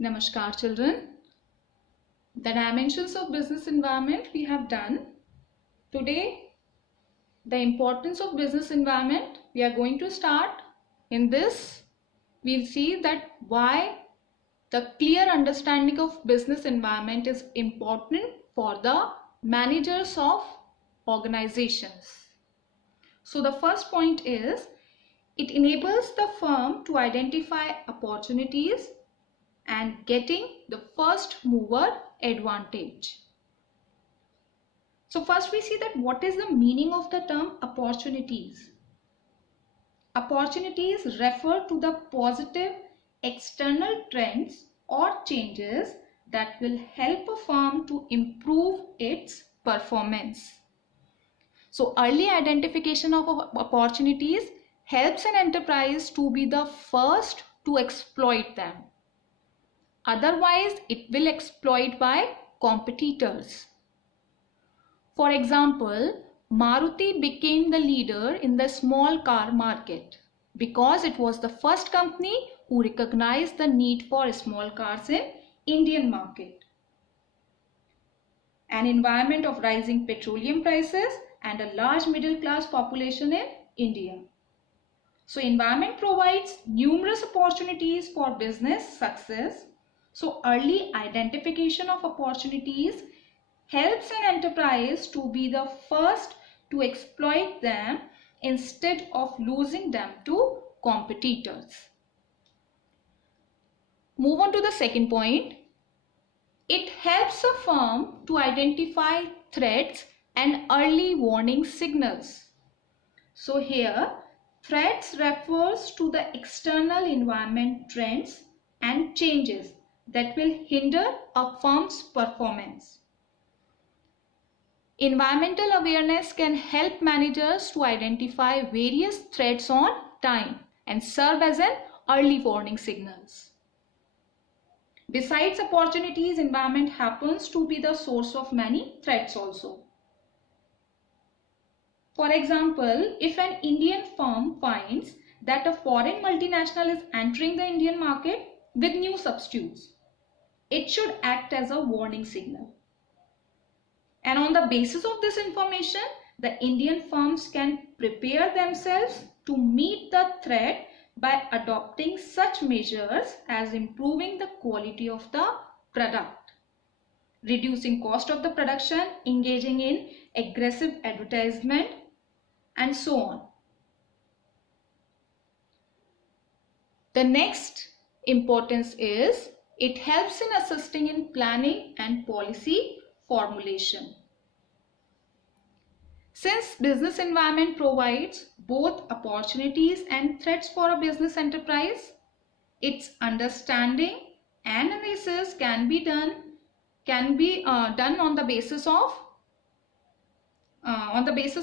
Namaskar children. The dimensions of business environment we have done. Today, the importance of business environment we are going to start. In this, we'll see that why the clear understanding of business environment is important for the managers of organizations. So the first point is it enables the firm to identify opportunities and getting the first mover advantage. So first we see that what is the meaning of the term opportunities. Opportunities refer to the positive external trends or changes that will help a firm to improve its performance. So early identification of opportunities helps an enterprise to be the first to exploit them. Otherwise, it will exploit by competitors. For example, Maruti became the leader in the small car market because it was the first company who recognized the need for small cars in Indian market. An environment of rising petroleum prices and a large middle class population in India. So environment provides numerous opportunities for business success. So early identification of opportunities helps an enterprise to be the first to exploit them instead of losing them to competitors. Move on to the second point. It helps a firm to identify threats and early warning signals. So here, threats refers to the external environment trends and changes that will hinder a firm's performance. Environmental awareness can help managers to identify various threats on time and serve as an early warning signals. Besides opportunities, environment happens to be the source of many threats also. For example, if an Indian firm finds that a foreign multinational is entering the Indian market with new substitutes, it should act as a warning signal. And on the basis of this information, the Indian firms can prepare themselves to meet the threat by adopting such measures as improving the quality of the product, reducing cost of the production, engaging in aggressive advertisement, and so on. The next importance is it helps in assisting in planning and policy formulation. Since business environment provides both opportunities and threats for a business enterprise, its understanding and analysis can be done on the basis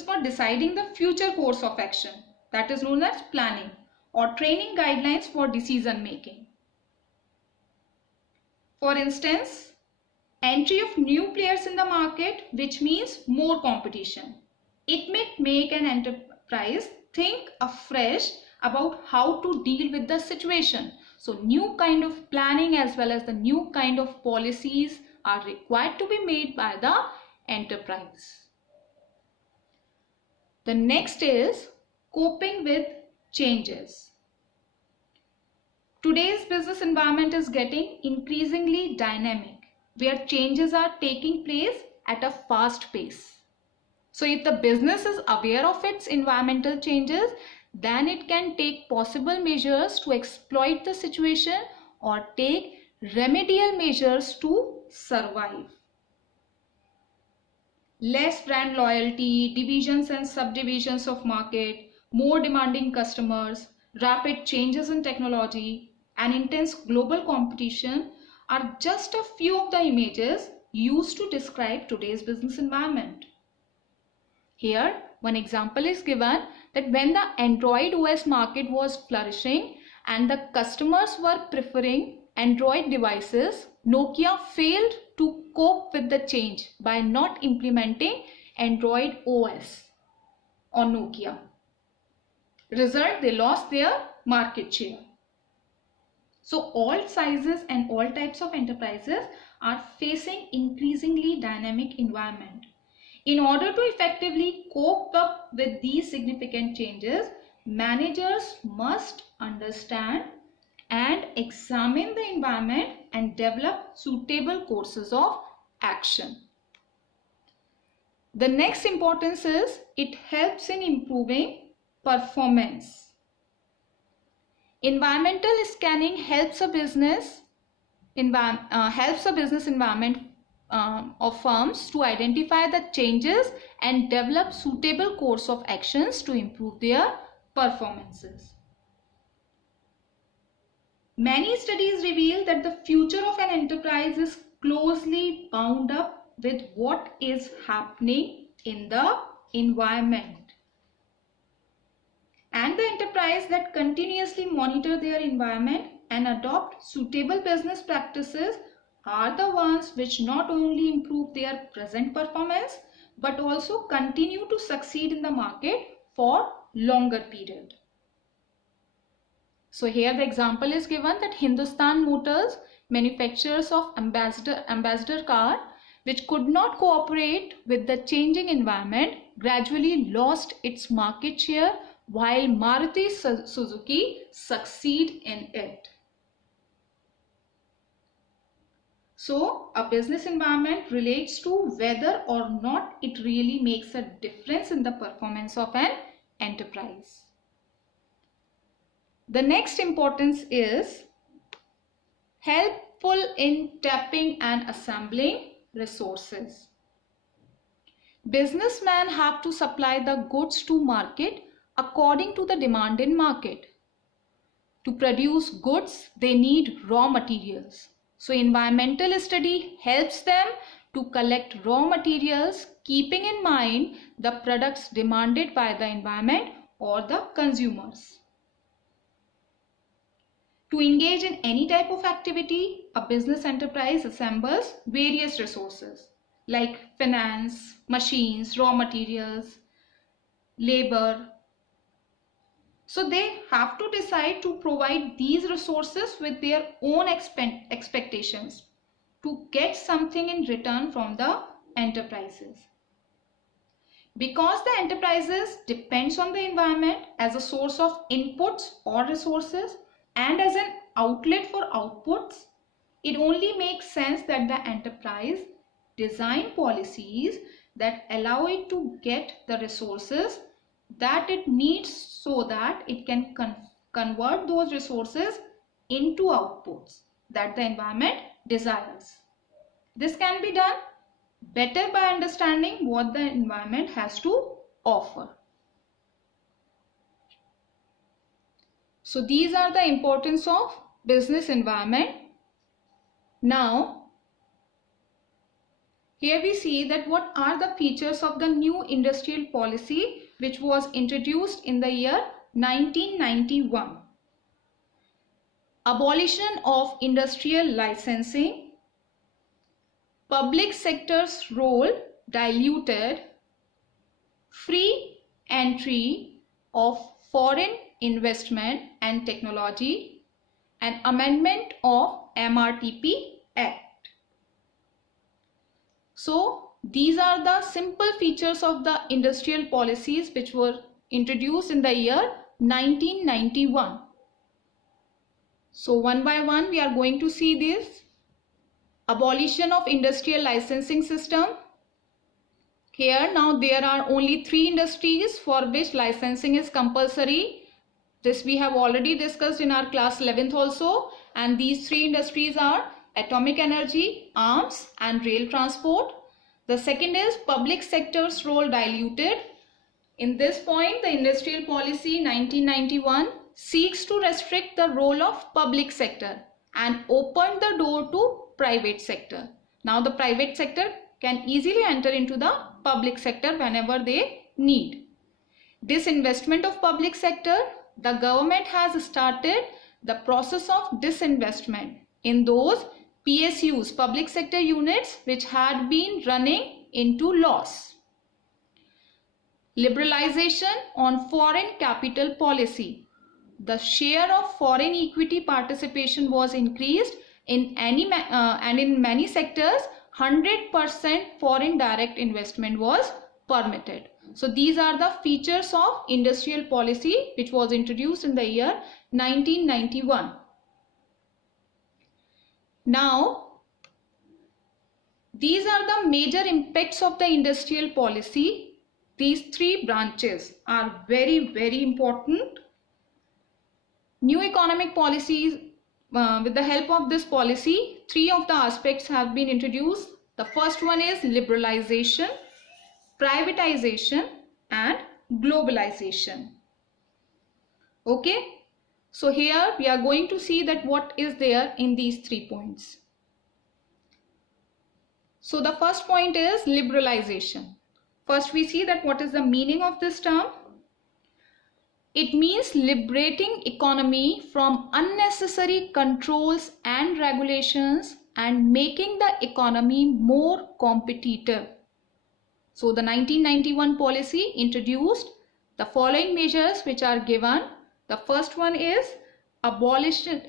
for deciding the future course of action, that is known as planning, or training guidelines for decision making. For instance, entry of new players in the market, which means more competition. It may make an enterprise think afresh about how to deal with the situation. So new kind of planning as well as the new kind of policies are required to be made by the enterprise. The next is coping with changes. Today's business environment is getting increasingly dynamic, where changes are taking place at a fast pace. So if the business is aware of its environmental changes, then it can take possible measures to exploit the situation or take remedial measures to survive. Less brand loyalty, divisions and subdivisions of market, more demanding customers, rapid changes in technology, and intense global competition are just a few of the images used to describe today's business environment. Here, one example is given that when the Android OS market was flourishing and the customers were preferring Android devices, Nokia failed to cope with the change by not implementing Android OS on Nokia. Result, they lost their market share. So all sizes and all types of enterprises are facing increasingly dynamic environment. In order to effectively cope up with these significant changes, managers must understand and examine the environment and develop suitable courses of action. The next importance is it helps in improving performance. Environmental scanning helps a business environment of firms to identify the changes and develop suitable course of actions to improve their performances. Many studies reveal that the future of an enterprise is closely bound up with what is happening in the environment. And the enterprise that continuously monitor their environment and adopt suitable business practices are the ones which not only improve their present performance but also continue to succeed in the market for longer period. So here the example is given that Hindustan Motors, manufacturers of Ambassador car, which could not cooperate with the changing environment, gradually lost its market share while Maruti Suzuki succeed in it. So a business environment relates to whether or not it really makes a difference in the performance of an enterprise. The next importance is helpful in tapping and assembling resources. Businessmen have to supply the goods to market according to the demand in market. To produce goods, they need raw materials. So environmental study helps them to collect raw materials, keeping in mind the products demanded by the environment or the consumers. To engage in any type of activity, a business enterprise assembles various resources like finance, machines, raw materials, labor. So they have to decide to provide these resources with their own expectations to get something in return from the enterprises. Because the enterprises depends on the environment as a source of inputs or resources and as an outlet for outputs, it only makes sense that the enterprise design policies that allow it to get the resources that it needs so that it can convert those resources into outputs that the environment desires. This can be done better by understanding what the environment has to offer. So these are the importance of business environment. Now, here we see that what are the features of the new industrial policy which was introduced in the year 1991. Abolition of industrial licensing, public sector's role diluted, free entry of foreign investment and technology, and amendment of MRTP Act. So these are the simple features of the industrial policies which were introduced in the year 1991. So one by one we are going to see this. Abolition of industrial licensing system. Here now there are only 3 industries for which licensing is compulsory. This we have already discussed in our class 11th also, and these 3 industries are atomic energy, arms and rail transport. The second is public sector's role diluted. In this point, the industrial policy 1991 seeks to restrict the role of public sector and open the door to private sector. Now the private sector can easily enter into the public sector whenever they need. Disinvestment of public sector. The government has started the process of disinvestment in those PSUs, public sector units, which had been running into loss. Liberalization on foreign capital policy. the share of foreign equity participation was increased in in many sectors 100% foreign direct investment was permitted. So these are the features of industrial policy which was introduced in the year 1991. Now, these are the major impacts of the industrial policy. These three branches are very important. New economic policies, with the help of this policy, three of the aspects have been introduced. The first one is liberalization, privatization and globalization. Okay, so here we are going to see that what is there in these 3 points. So the first point is liberalization. First we see that what is the meaning of this term. It means liberating economy from unnecessary controls and regulations and making the economy more competitive. So the 1991 policy introduced the following measures which are given. The first one is abolition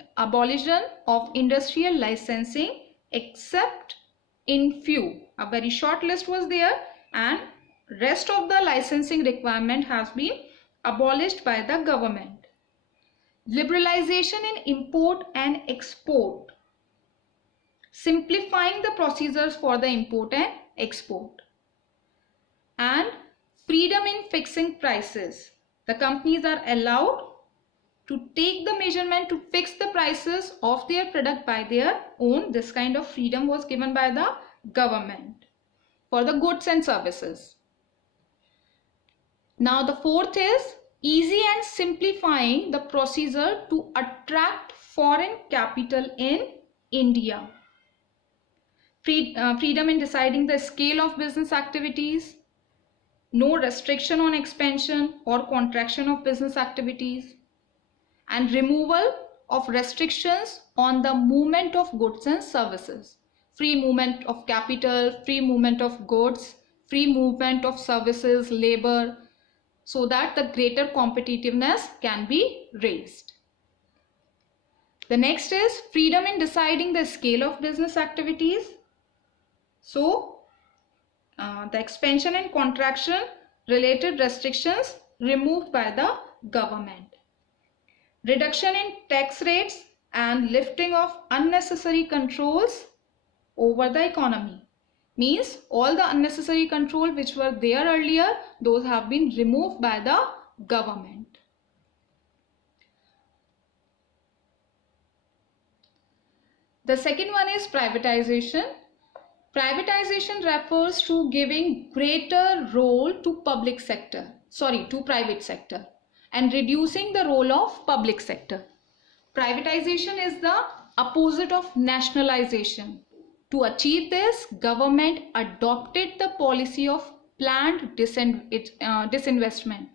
of industrial licensing except in few. A very short list was there and rest of the licensing requirement has been abolished by the government. Liberalization in import and export, simplifying the procedures for the import and export. And freedom in fixing prices. The companies are allowed to take the measurement to fix the prices of their product by their own. This kind of freedom was given by the government for the goods and services. Now the fourth is easy and simplifying the procedure to attract foreign capital in India. Freedom in deciding the scale of business activities. No restriction on expansion or contraction of business activities. And removal of restrictions on the movement of goods and services. Free movement of capital, free movement of goods, free movement of services, labor, so that the greater competitiveness can be raised. The next is freedom in deciding the scale of business activities. So, the expansion and contraction related restrictions removed by the government. Reduction in tax rates and lifting of unnecessary controls over the economy. Means all the unnecessary control which were there earlier, those have been removed by the government. The second one is privatization. Privatization refers to giving greater role to private sector and reducing the role of public sector. Privatization is the opposite of nationalization. To achieve this, government adopted the policy of planned disinvestment.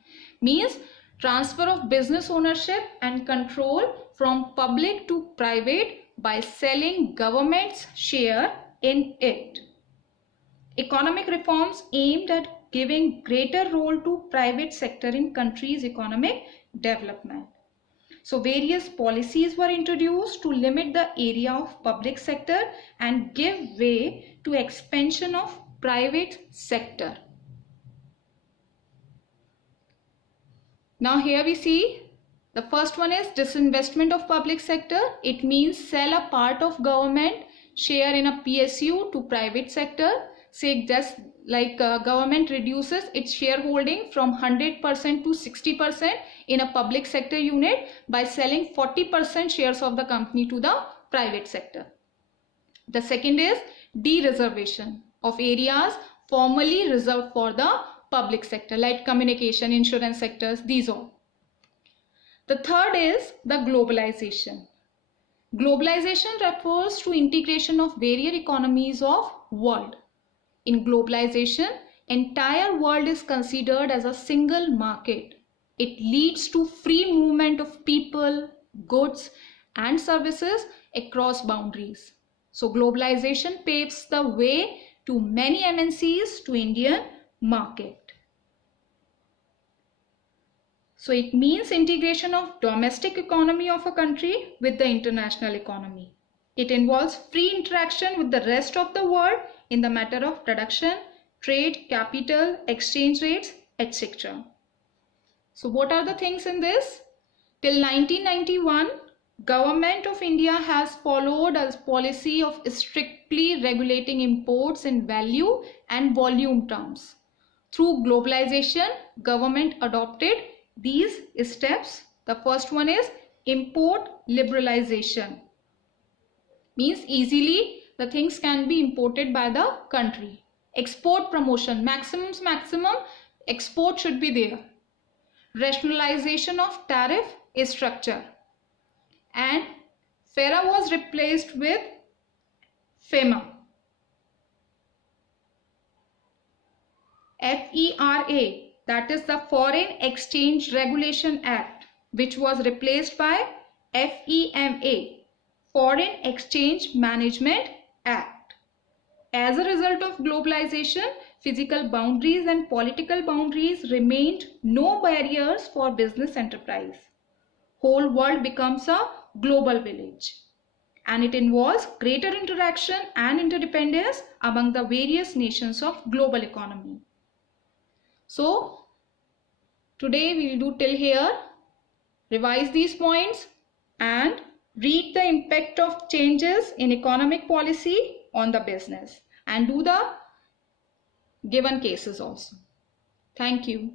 Means transfer of business ownership and control from public to private by selling government's share in it. Economic reforms aimed at giving greater role to private sector in country's economic development. So various policies were introduced to limit the area of public sector and give way to expansion of private sector. Now here we see the first one is disinvestment of public sector. It means sell a part of government share in a PSU to private sector. Say just like government reduces its shareholding from 100% to 60% in a public sector unit by selling 40% shares of the company to the private sector. The second is de-reservation of areas formerly reserved for the public sector like communication, insurance sectors, these all. The third is the globalization. Globalization refers to integration of various economies of world. In globalization, entire world is considered as a single market. It leads to free movement of people, goods and services across boundaries. So globalization paves the way to many MNCs to Indian market. So it means integration of domestic economy of a country with the international economy. It involves free interaction with the rest of the world in the matter of production, trade, capital, exchange rates, etc. So what are the things in this? Till 1991, Government of India has followed a policy of strictly regulating imports in value and volume terms. Through globalization, government adopted these steps. The first one is import liberalization. Means easily the things can be imported by the country. Export promotion, maximum export should be there. Rationalization of tariff structure, and FERA was replaced with FEMA. FERA, that is the Foreign Exchange Regulation Act, which was replaced by FEMA, Foreign Exchange Management Act. As a result of globalization, physical boundaries and political boundaries remained no barriers for business enterprise. Whole world becomes a global village, and it involves greater interaction and interdependence among the various nations of global economy. So today we will do till here. Revise these points and read the impact of changes in economic policy on the business, and do the given cases also. Thank you.